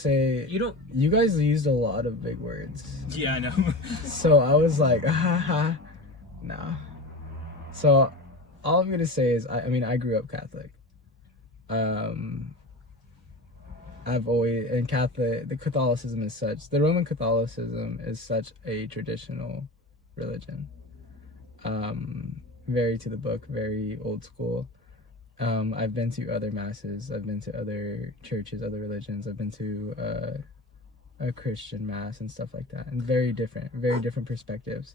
say you guys used a lot of big words. Yeah, I know. So I was like, no. So all I'm gonna say is, I grew up Catholic. I've always, and the Catholicism is such, the Roman Catholicism is such a traditional religion. Very to the book, very old school. I've been to other masses, I've been to other churches, other religions, I've been to a Christian mass and stuff like that, and very different perspectives.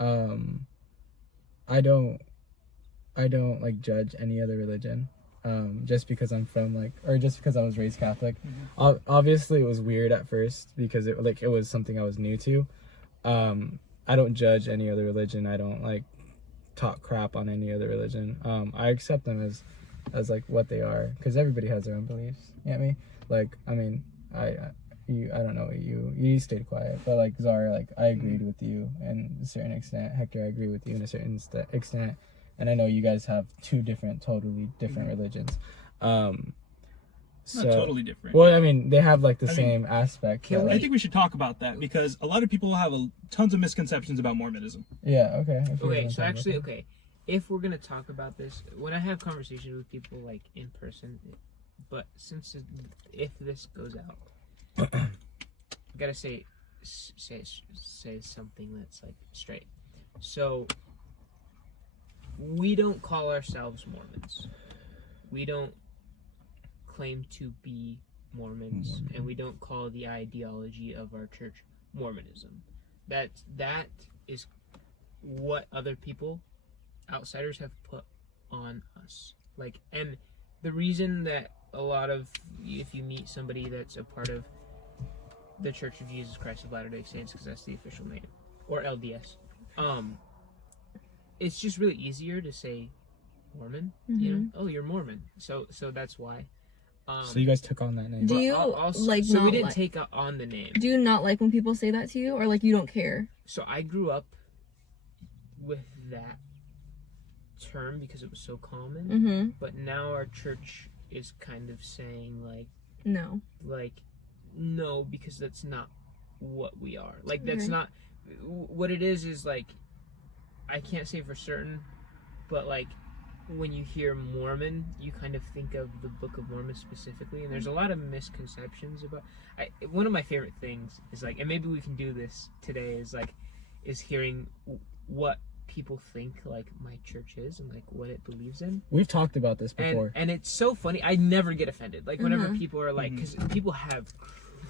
I don't like judge any other religion, just because I'm from or just because I was raised Catholic. Mm-hmm. Obviously it was weird at first because it was something I was new to. I don't judge any other religion. I don't talk crap on any other religion. I accept them as what they are, because everybody has their own beliefs. You know what I mean? I don't know what you stayed quiet, but Zara, I agreed with you in a certain extent. Hector, I agree with you in a certain extent, and I know you guys have totally different religions. Not totally different. Well, I mean, they have the same aspect. I think we should talk about that, because a lot of people have tons of misconceptions about Mormonism. Yeah, okay. Okay, so actually, if we're going to talk about this, when I have conversations with people in person, but if this goes out, I gotta say something that's straight. So, we don't call ourselves Mormons. We don't claim to be Mormons, and we don't call the ideology of our church Mormonism. That is what other people, outsiders, have put on us. And the reason that if you meet somebody that's a part of the Church of Jesus Christ of Latter-day Saints, because that's the official name, or LDS, it's just really easier to say Mormon. Mm-hmm. You know, oh, you're Mormon, so that's why. So you guys took on that name. Do you so we didn't take on the name. Do you not like when people say that to you, or you don't care? So I grew up with that term because it was so common. Mm-hmm. But now our church is kind of saying no. No, because that's not what we are. That's not what it is I can't say for certain, but when you hear Mormon, you kind of think of the Book of Mormon specifically, and there's a lot of misconceptions about. One of my favorite things is and maybe we can do this today, is hearing what people think my church is and what it believes in. We've talked about this before, and it's so funny. I never get offended. Whenever people are because people have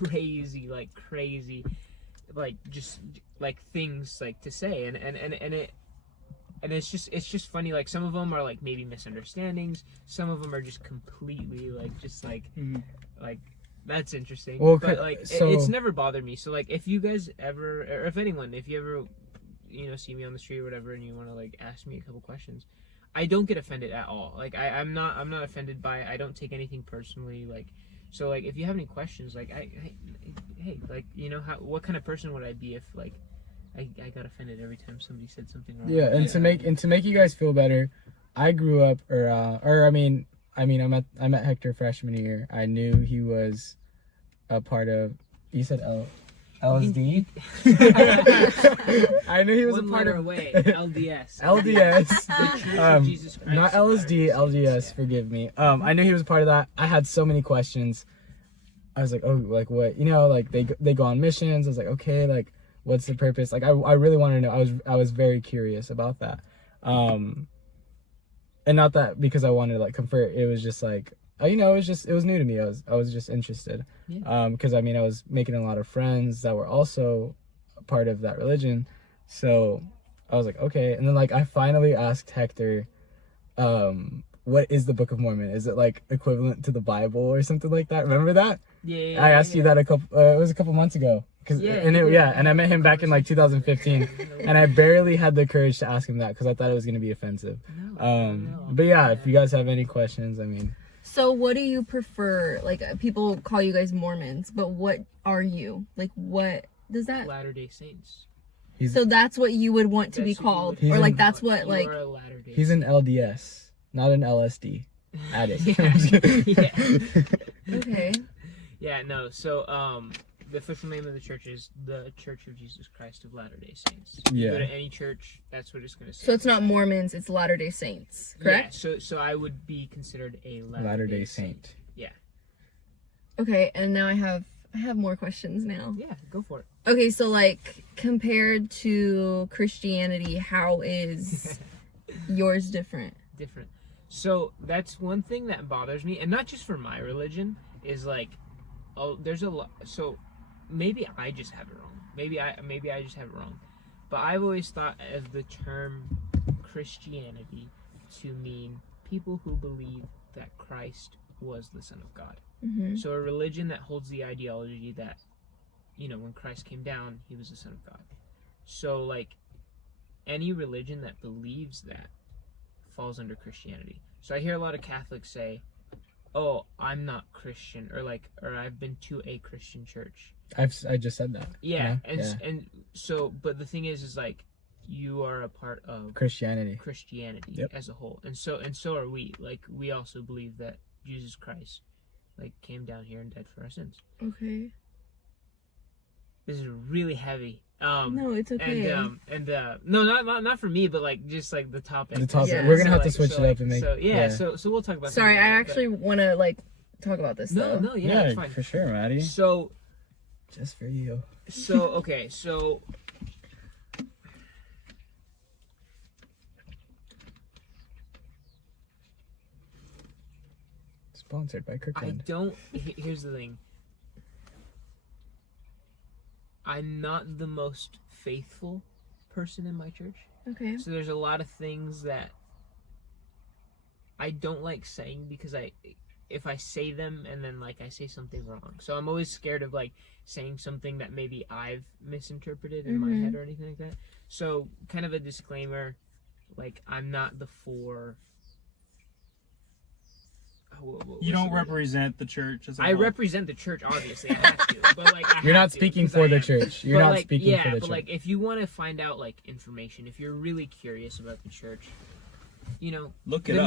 crazy just things to say, and it's just funny. Some of them are maybe misunderstandings. Some of them are just completely that's interesting. Well, but it's never bothered me. So if you guys ever, or if anyone, if you ever see me on the street or whatever, and you want to ask me a couple questions, I don't get offended at all. I'm not offended by it. I don't take anything personally. So if you have any questions, hey, what kind of person would I be if I got offended every time somebody said something wrong? Yeah, and to make you guys feel better, I grew up, I met Hector freshman year. I knew he was a part of. You said LSD. I knew he was a part of. Away. LDS. LDS. The Church of Jesus Christ. Not LSD. LDS. Forgive me. I knew he was a part of that. I had so many questions. I was what? They go on missions. I was okay. What's the purpose? I really wanted to know. I was very curious about that. And not that because I wanted to convert. It was just it was new to me. I was just interested. Yeah. Because I was making a lot of friends that were also a part of that religion. So I was okay. And then I finally asked Hector, what is the Book of Mormon? Is it equivalent to the Bible or something like that? Remember that? Yeah. I asked you that it was a couple months ago. And I met him back in 2015, and I barely had the courage to ask him that because I thought it was going to be offensive. But yeah, if you guys have any questions, So what do you prefer? People call you guys Mormons, but what are you? What does that? Latter-day Saints. So that's what you would want to be called, or that's what He's an LDS, not an LSD addict. Okay. Yeah, no. So, the official name of the church is the Church of Jesus Christ of Latter-day Saints. You Yeah. go to any church, that's what it's going to say. So it's not Mormons, it's Latter-day Saints, correct? Yeah, so I would be considered a Latter-day Saint. Yeah. Okay, and now I have more questions now. Yeah, go for it. Okay, so like compared to Christianity, how is yours different? Different. So that's one thing that bothers me, and not just for my religion, is like, there's a lot. So maybe I just have it wrong. Maybe I just have it wrong. But I've always thought of the term Christianity to mean people who believe that Christ was the Son of God. Mm-hmm. So a religion that holds the ideology that, when Christ came down, he was the Son of God. So like any religion that believes that falls under Christianity. So I hear a lot of Catholics say, "Oh, I'm not Christian," or "I've been to a Christian church." I just said that. Yeah, Yeah. and so, but the thing is like you are a part of Christianity. Yep. As a whole, and so are we. Like we also believe that Jesus Christ, like, came down here and died for our sins. Okay. This is really heavy. No, it's okay. No, not for me, but like just like the topic. The topic. Yeah. We're gonna have to like, switch it up and make. So we'll talk about. Sorry, something I like that, actually want to like talk about this though. No, yeah, it's fine. for sure, Maddie. So Just for you. Okay, so Sponsored by Kirkland. here's the thing. I'm not the most faithful person in my church. Okay. So there's a lot of things that I don't like saying because if I say them and then like I say something wrong. So I'm always scared of like saying something that maybe I've misinterpreted in my head or anything like that. So kind of a disclaimer, like I'm not the You don't represent the church as a I whole. represent the church, obviously. I have to, but like You're not speaking for the church. You're not speaking for the church. but like if you want to find out like information, if you're really curious about the church, Look it up.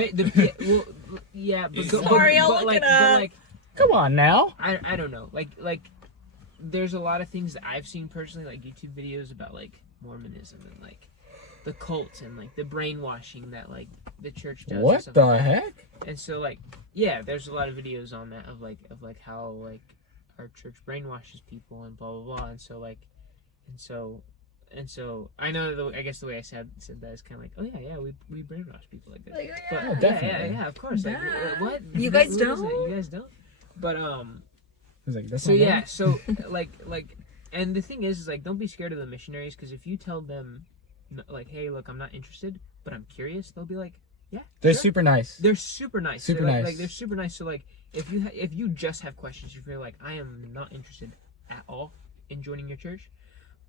Sorry, I'll look it up. But like, Come on now. I don't know. Like, there's a lot of things that I've seen personally, like YouTube videos about like Mormonism and like the cult and like the brainwashing that like the church does. What and the like that. heck? And so like, yeah, there's a lot of videos on that of like how like our church brainwashes people and blah blah blah. And so like, and so I know I guess the way I said that is kind of like, oh yeah, we brainwash people like this. Like, But Oh, definitely. yeah, of course. Like, That- what? You guys Who is don't? that? You guys don't? But I was like, that's so not yeah, normal. so like, and the thing is like, don't be scared of the missionaries, because if you tell them, like, hey, look, I'm not interested, but I'm curious, they'll be like, yeah, They're sure. super nice. They're super nice. Super They're nice. Like they're super nice. So like, if you just have questions, if you're like, I am not interested at all in joining your church,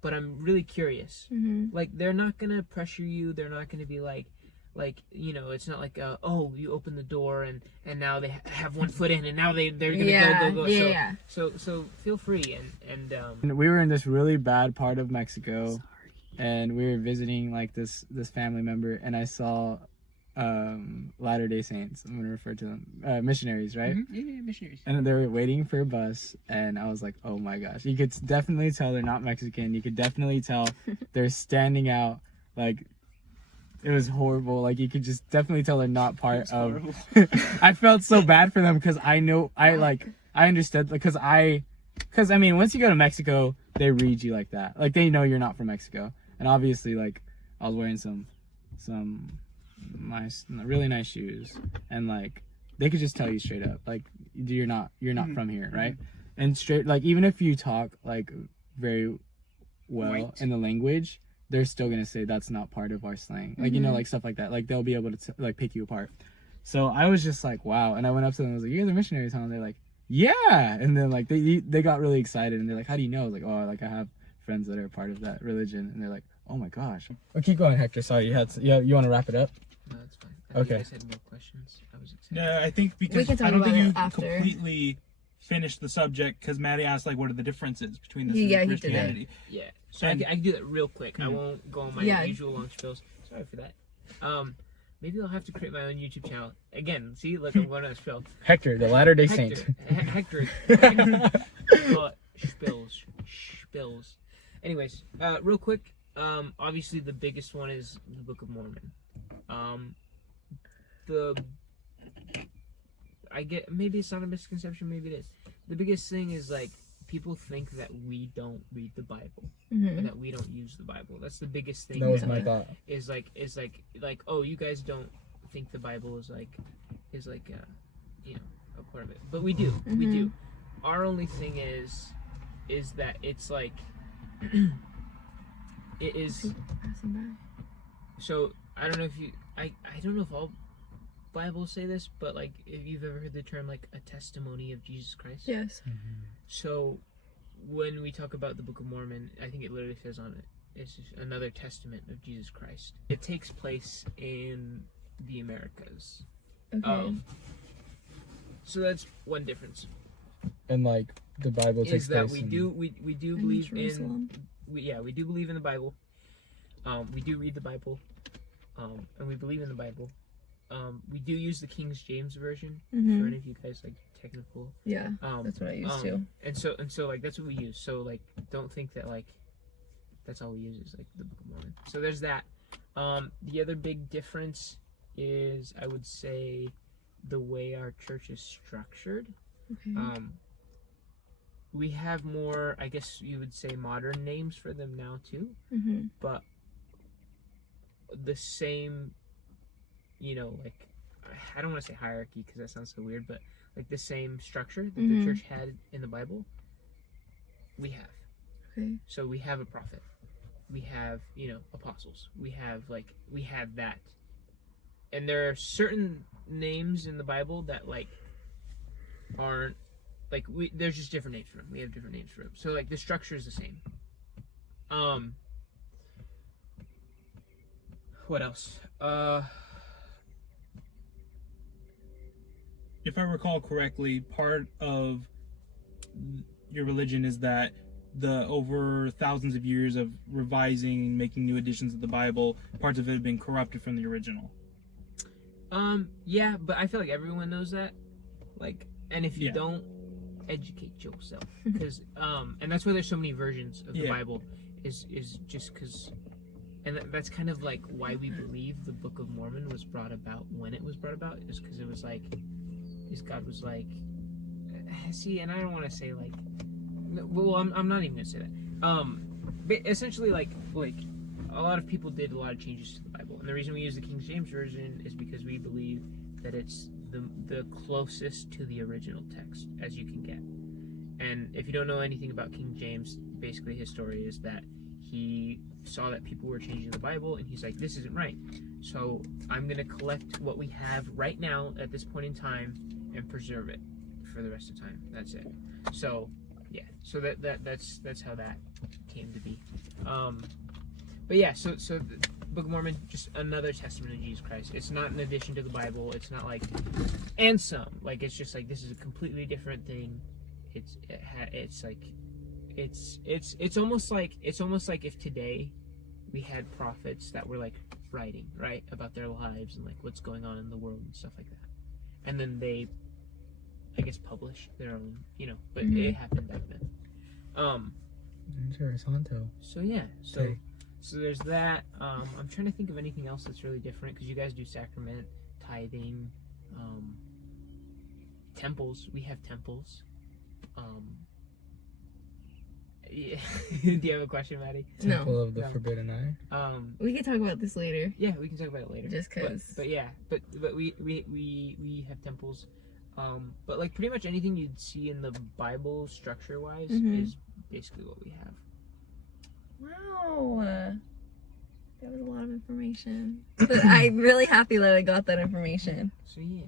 but I'm really curious. Mm-hmm. Like, they're not gonna pressure you. They're not gonna be like it's not like oh, you open the door and now they have one foot in and now they're gonna go. Yeah. So feel free and We were in this really bad part of Mexico, and we were visiting like this family member, and I saw Latter-day Saints. I'm gonna refer to them missionaries, right? Yeah, missionaries. And they were waiting for a bus, and I was like, oh my gosh. You could definitely tell they're not Mexican. You could definitely tell they're standing out. Like, it was horrible. Like, you could just definitely tell they're not part of. I felt so bad for them because I understood, because I mean, once you go to Mexico, they read you like that. Like, they know you're not from Mexico. And obviously, like, I was wearing some nice, really nice shoes, and like, they could just tell you straight up, like, you're not from here, right? And straight, like, even if you talk like very well in the language, they're still gonna say that's not part of our slang, like, like stuff like that. Like, they'll be able to like pick you apart. So I was just like, wow. And I went up to them and I was like, you guys are missionaries, huh? And they're like, yeah. And then like they got really excited, and they're like, how do you know? I was like, oh, like, I have friends that are part of that religion. And they're like, oh my gosh. Well, keep going, Hector. Sorry, you want to wrap it up? No, it's fine. Okay. You guys had more questions. I was excited. Yeah, I think We because can talk I don't about think it you after. completely finished the subject, because Maddie asked like, what are the differences between this Yeah, and he did. Christianity? Yeah. So And- I can do that real quick. I won't go on my Yeah. usual long spills. Sorry for that. maybe I'll have to create my own YouTube channel again. See, look, I'm going to spill. Hector, the Latter-day Saint. Hector. Spills. Anyways, real quick. Obviously the biggest one is the Book of Mormon. I get, maybe it's not a misconception, maybe it is. The biggest thing is like people think that we don't read the Bible and that we don't use the Bible. That's the biggest thing. That was my thought. Is like oh, you guys don't think the Bible is like you know, a part of it, but we do. We do. Our only thing is that it's like it is. So I don't know if you I don't know if all Bibles say this, but like if you've ever heard the term like a testimony of Jesus Christ. Yes. So when we talk about the Book of Mormon, I think it literally says on it, it's just another testament of Jesus Christ. It takes place in the Americas. Okay. So that's one difference. And like the Bible takes Is that place we in- do believe in Jerusalem. we do believe in the Bible. We do read the Bible. And we believe in the Bible. We do use the King James version for any of you guys like technical. Yeah, that's what I used to. And so like that's what we use. So like don't think that like that's all we use is like the Book of Mormon. So there's that. The other big difference is I would say the way our church is structured. Okay. We have more, I guess you would say, modern names for them now too, but the same, you know, like I don't want to say hierarchy because that sounds so weird, but like the same structure that the church had in the Bible, we have. Okay. So we have a prophet, we have, you know, apostles, we have that, and there are certain names in the Bible that like aren't like there's just different names for them. We have different names for them. So like the structure is the same. What else? If I recall correctly, part of your religion is that the over thousands of years of revising and making new editions of the Bible, parts of it have been corrupted from the original. Yeah, but I feel like everyone knows that. Like, and if you Yeah. don't, educate yourself, because and that's why there's so many versions of the Bible. Is just because, and that's kind of like why we believe the Book of Mormon was brought about when it was brought about, is because it was like, because God was like, see, and I don't want to say like, well, I'm not even gonna say that. But essentially like a lot of people did a lot of changes to the Bible, and the reason we use the King James version is because we believe that it's the closest to the original text as you can get. And if you don't know anything about King James, basically his story is that he saw that people were changing the Bible, and he's like, this isn't right. So I'm going to collect what we have right now at this point in time and preserve it for the rest of time. That's it. So yeah, so that's how that came to be. But yeah, so the Book of Mormon, just another testament of Jesus Christ. It's not an addition to the Bible. It's not like, and some, like, it's just like, this is a completely different thing. It's almost like if today we had prophets that were like writing, right, about their lives and like what's going on in the world and stuff like that. And then they, I guess, publish their own, you know, but it happened back then. Interesanto. So yeah, so there's that. I'm trying to think of anything else that's really different, because you guys do sacrament, tithing, temples. We have temples. Yeah. Do you have a question, Maddie? Temple No. of the Forbidden Eye. We can talk about this later. Yeah, we can talk about it later. Just 'cause. But yeah, but we have temples. But like pretty much anything you'd see in the Bible structure wise is basically what we have. Wow. That was a lot of information. But I'm really happy that I got that information. So yeah.